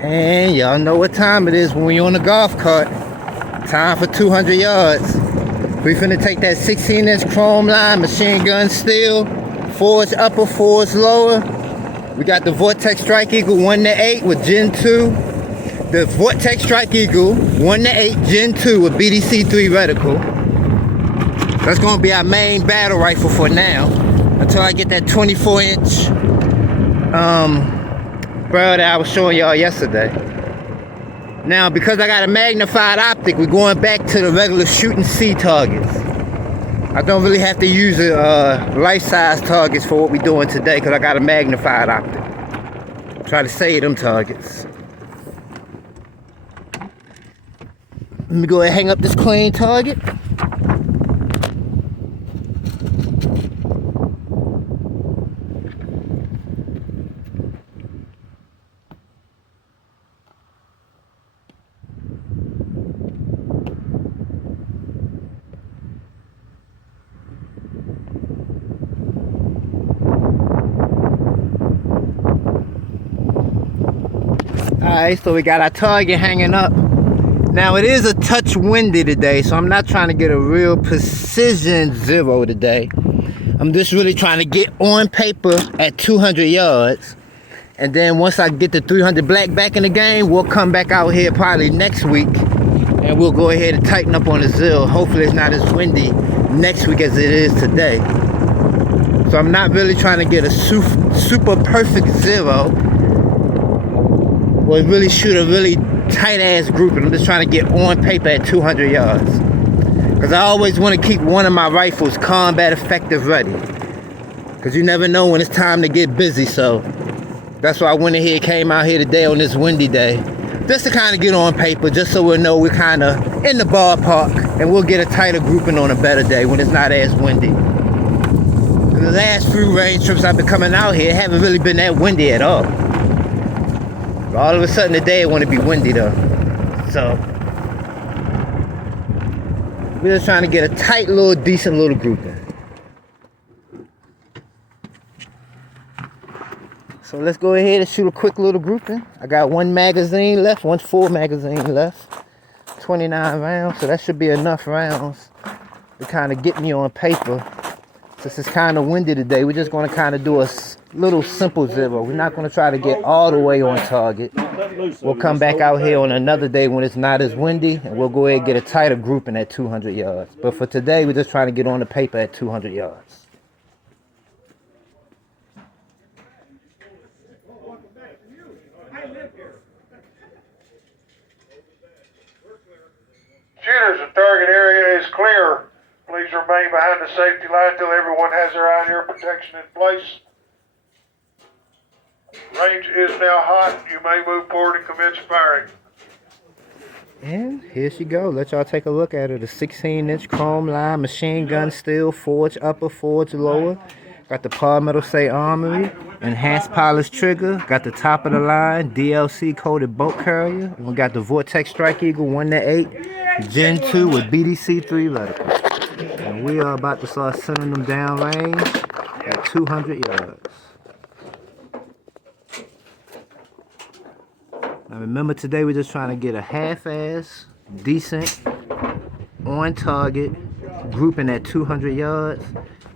And y'all know what time it is when we on the golf cart. Time for 200 yards. We finna take that 16-inch chrome line, machine gun steel, forge upper, forge lower. We got the Vortex Strike Eagle 1-8 with Gen 2. The Vortex Strike Eagle 1-8 Gen 2 with BDC 3 reticle. That's gonna be our main battle rifle for now, until I get that 24-inch barrel that I was showing y'all yesterday. Now, because I got a magnified optic, we're going back to the regular shooting C targets. I don't really have to use life-size targets for what we're doing today because I got a magnified optic. Try to save them targets. Let me go ahead and hang up this clean target. Alright, so we got our target hanging up. Now it is a touch windy today, so I'm not trying to get a real precision zero today. I'm just really trying to get on paper at 200 yards. And then once I get the 300 black back in the game, we'll come back out here probably next week. And we'll go ahead and tighten up on the zero. Hopefully it's not as windy next week as it is today. So I'm not really trying to get a super perfect zero. Or really shoot a really tight ass grouping. I'm just trying to get on paper at 200 yards. Because I always want to keep one of my rifles combat effective ready. Because you never know when it's time to get busy. So that's why I went ahead, came out here today on this windy day. Just to kind of get on paper, just so we'll know we're kind of in the ballpark. And we'll get a tighter grouping on a better day when it's not as windy. The last few range trips I've been coming out here haven't really been that windy at all. All of a sudden today it want to be windy though. So we're just trying to get a tight little decent little grouping. So let's go ahead and shoot a quick little grouping. I got one magazine left, one full magazine left. 29 rounds, so that should be enough rounds to kind of get me on paper. Since it's kind of windy today, we're just going to kind of do a little simple zero. We're not going to try to get all the way on target. We'll come back out here on another day when it's not as windy, and we'll go ahead and get a tighter grouping at 200 yards. But for today, we're just trying to get on the paper at 200 yards. Shooters, the target area is clear. Please remain behind the safety line until everyone has their eye and ear protection in place. Range is now hot. You may move forward and commence firing. And here she go. Let y'all take a look at her. The 16-inch chrome line, machine gun steel, forge upper, forge lower. Got the Palmetto Say Armory, enhanced polish trigger. Got the top of the line, DLC coated bolt carrier. And we got the Vortex Strike Eagle 1-8 Gen 2 with BDC 3 reticle. And we are about to start sending them down range at 200 yards. Now remember, today we're just trying to get a half-ass, decent, on target grouping at 200 yards.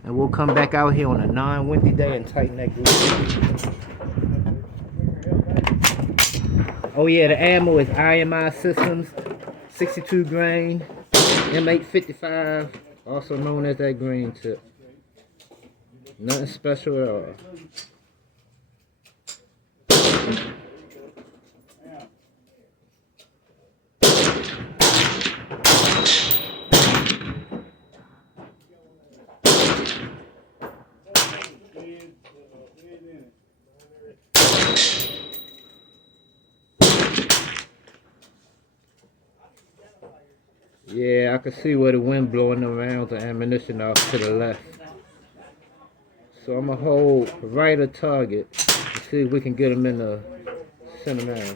And we'll come back out here on a non-windy day and tighten that group. Oh yeah, the ammo is IMI Systems, 62 grain, M855, also known as that green tip. Nothing special at all. Yeah, I can see where the wind blowing the rounds of ammunition off to the left. So I'm gonna hold right of target and see if we can get them in the center mass.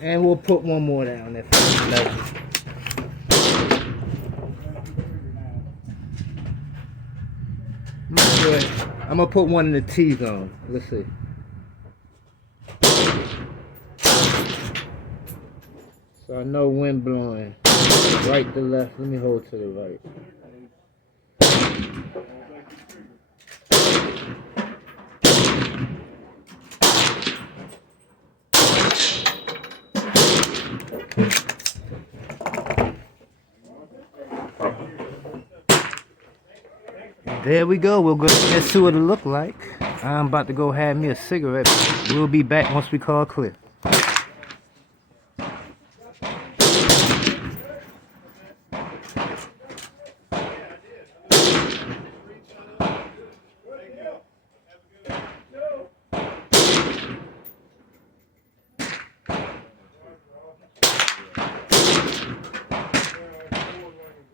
And we'll put one more down there for the level. I'm gonna put one in the T zone. Let's see. So I know wind blowing right to left. Let me hold to the right. There we go. We'll go and see what it look like. I'm about to go have me a cigarette. We'll be back once we call clear.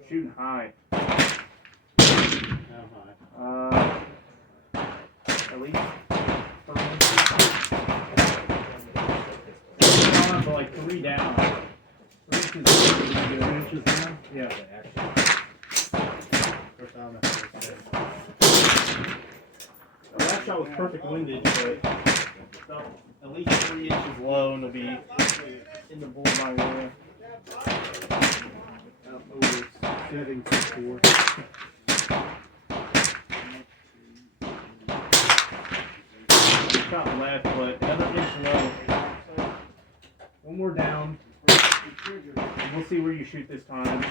Shooting high. At least 3 inches. But like 3 down. 3 inches. 3 inches down? Yeah. The last shot was perfect windage, but at least 3 inches low and it'll be in the bullseye area. Over settings before. Shot left, but another inch low. One more down. We'll see where you shoot this time.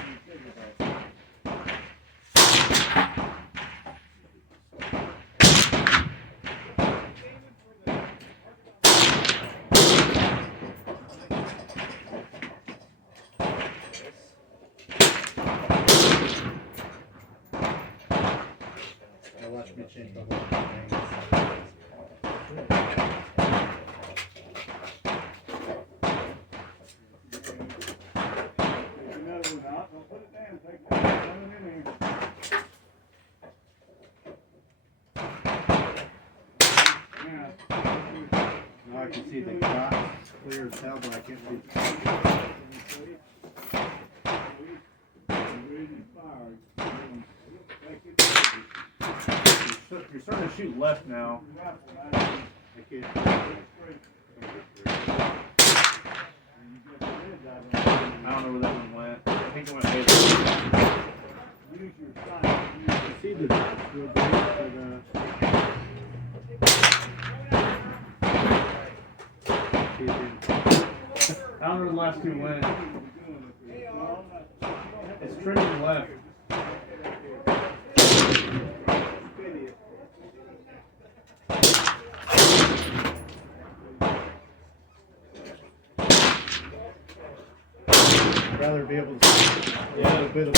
Watch me change the whole thing. Now I can see the dots clear as hell, but I can't see. You're starting to shoot left now. I don't know where that one went. I think it went over. See the dots real big, I don't know where the last 2 went. It's trending left. I'd rather be able to see a bit of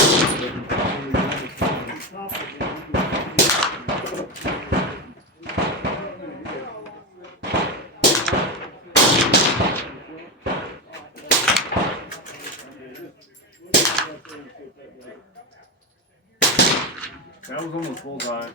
that was almost bullseye.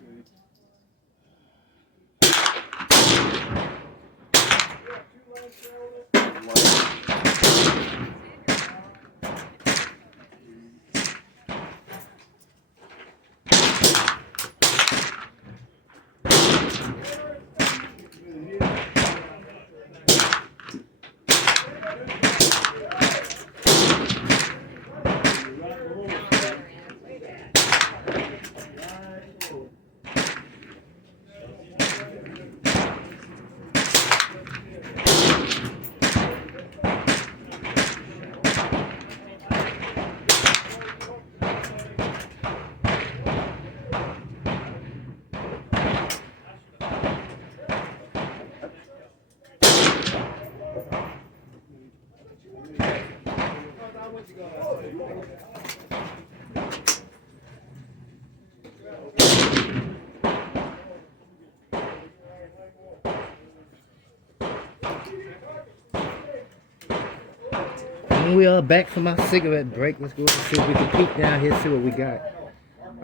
And we are back from our cigarette break. Let's go and see if we can peek down here, see what we got.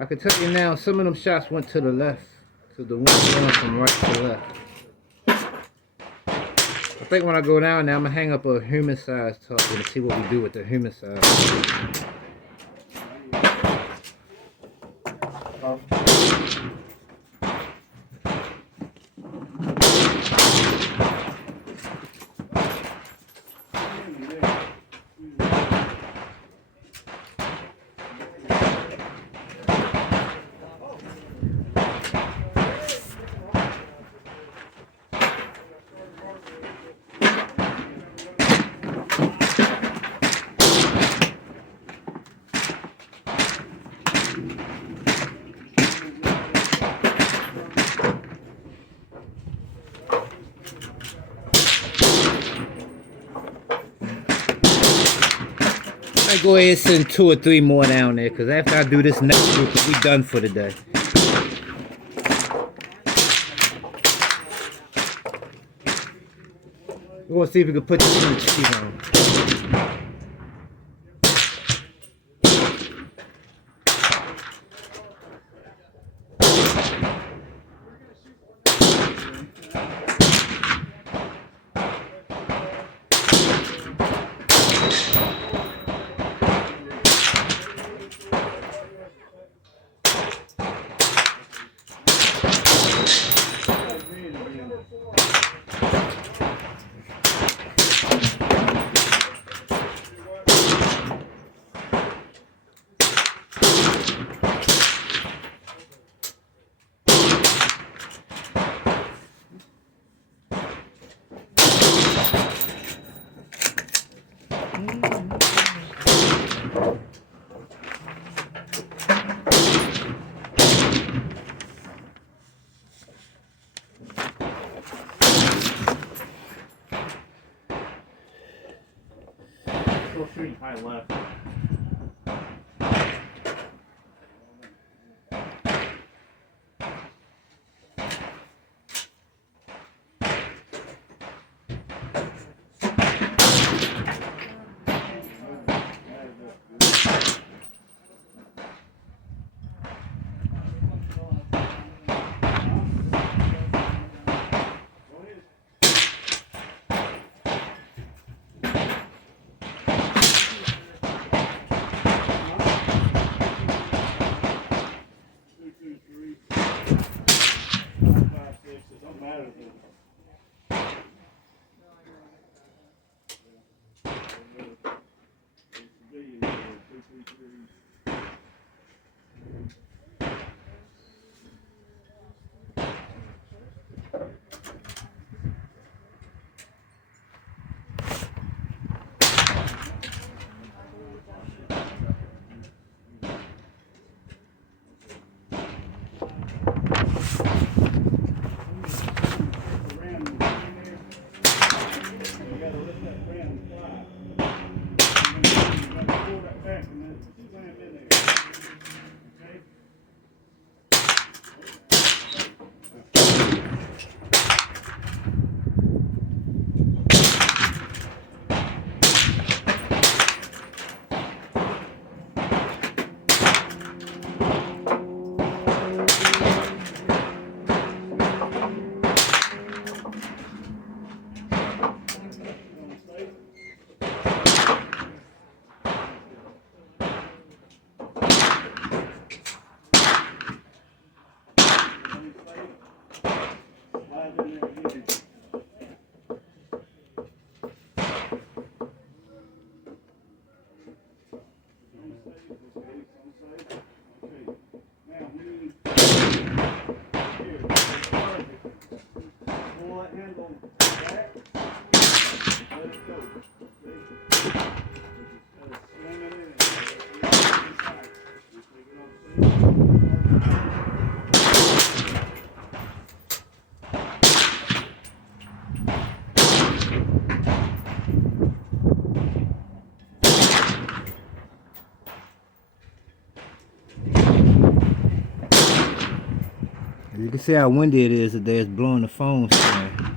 I can tell you now, some of them shots went to the left. So the one going from right to left. I think when I go down there, I'm going to hang up a human size target and see what we do with the human size. I go ahead and send 2 or 3 more down there, because after I do this next group, we done for the day. We're going to see if we can put this in the cheese on. Still shooting high left. You can see how windy it is today. It's blowing the phone stand.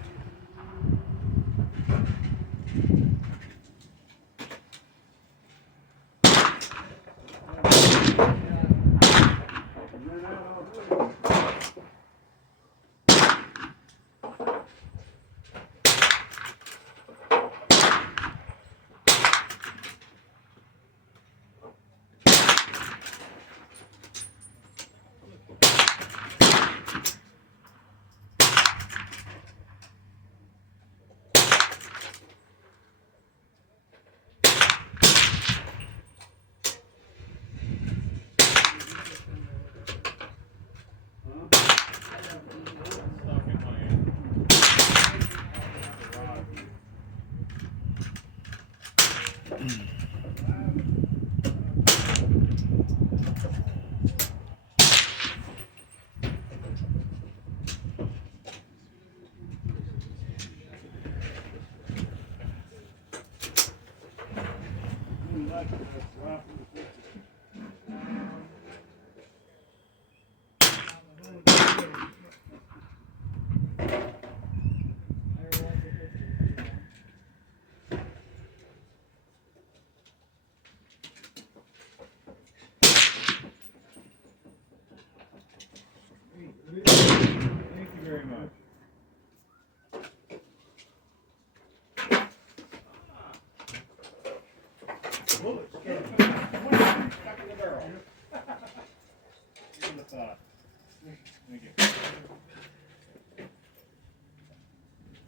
Thank you very much.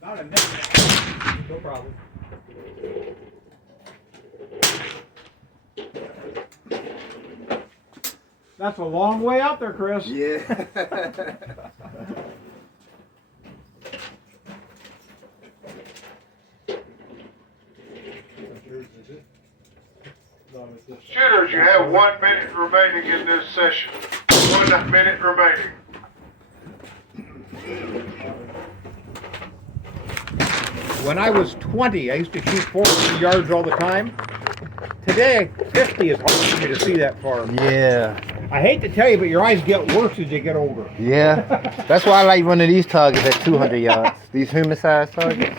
Not a net. No problem. That's a long way out there, Chris. Yeah. Shooters, you have 1 minute remaining in this session. 1 minute remaining. When I was 20, I used to shoot 400 yards all the time. Today, 50 is hard for me to see that far. Yeah. I hate to tell you, but your eyes get worse as you get older. Yeah. That's why I like running these targets at 200 yards. These human-sized targets.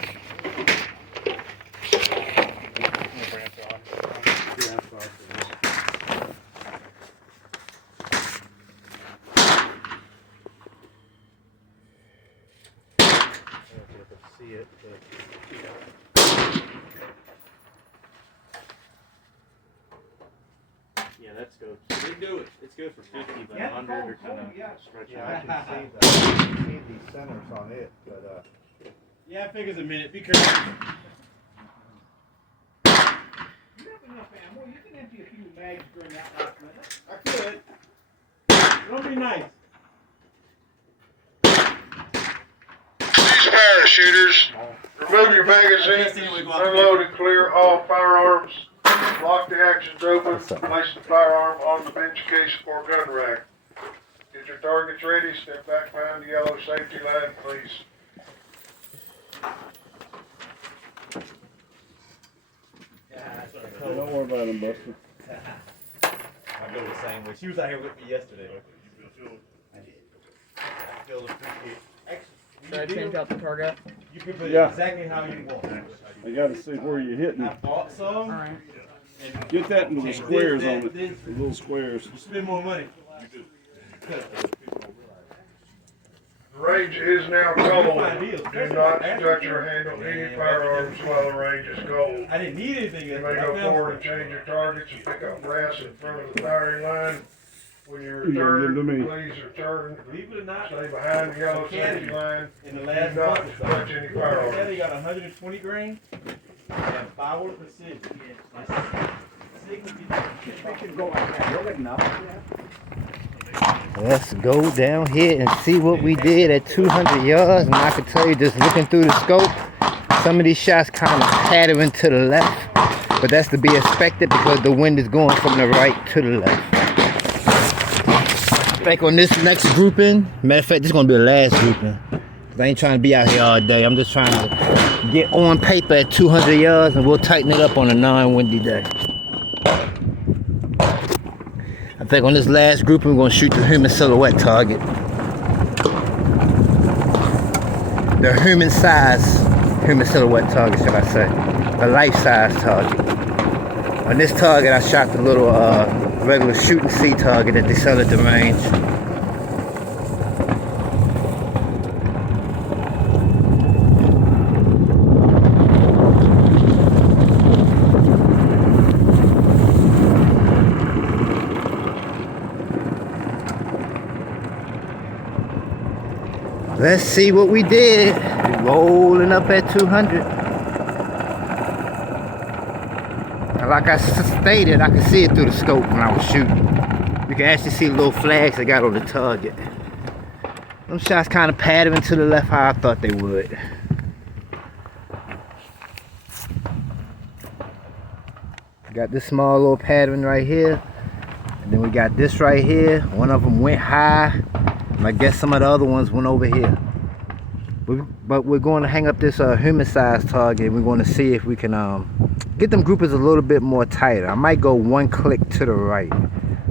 Yeah, that's good. They do it. It's good for 50, but 100 are kind of stretching. Yeah, I can see these centers on it, but Yeah, I figures a minute. Be careful. you have enough ammo. You can empty a few mags during that last minute. I could. It'll be nice. Ceasefire, shooters. Remove your magazines, unload and clear all firearms. Lock the actions open, place the firearm on the bench case or gun rack. Get your targets ready, step back behind the yellow safety line, please. Don't worry about him, Buster. I go the same way. She was out here with me yesterday. I feel appreciated. Should I change out the target? You can put it Yeah. exactly how you want. I gotta see where you're hitting. I bought some. Alright. And Get that into the squares on it. The little squares. you spend more money. The range is now cold. Do not touch or handle any firearms while the range is cold. I didn't need anything. You may go forward and change your targets and pick up brass in front of the firing line. When you return, to me. please return. Believe it or not, Stay behind the yellow safety line. in the Do last not month, touch any I said he firearms. got 120 grain and 5 precision. Let's go down here and see what we did at 200 yards. And I can tell you, just looking through the scope, some of these shots kind of pattering to the left. But that's to be expected because the wind is going from the right to the left. I think on this next grouping, matter of fact, this is going to be the last grouping. Cause I ain't trying to be out here all day. I'm just trying to get on paper at 200 yards and we'll tighten it up on a non-windy day. I think on this last grouping, we're going to shoot the human silhouette target. The human silhouette target, should I say. The life-size target. On this target, I shot the little regular shooting C target that they sell at the range. Let's see what we did. Rolling up at 200. And like I stated, I could see it through the scope when I was shooting. You can actually see the little flags I got on the target. Them shots kind of pattering to the left how I thought they would. Got this small little pattern right here. And then we got this right here. One of them went high. And I guess some of the other ones went over here. But we're going to hang up this human-sized target. We're going to see if we can get them groupers a little bit more tighter. I might go one click to the right,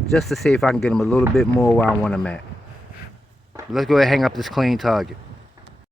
just to see if I can get them a little bit more where I want them at. Let's go ahead and hang up this clean target.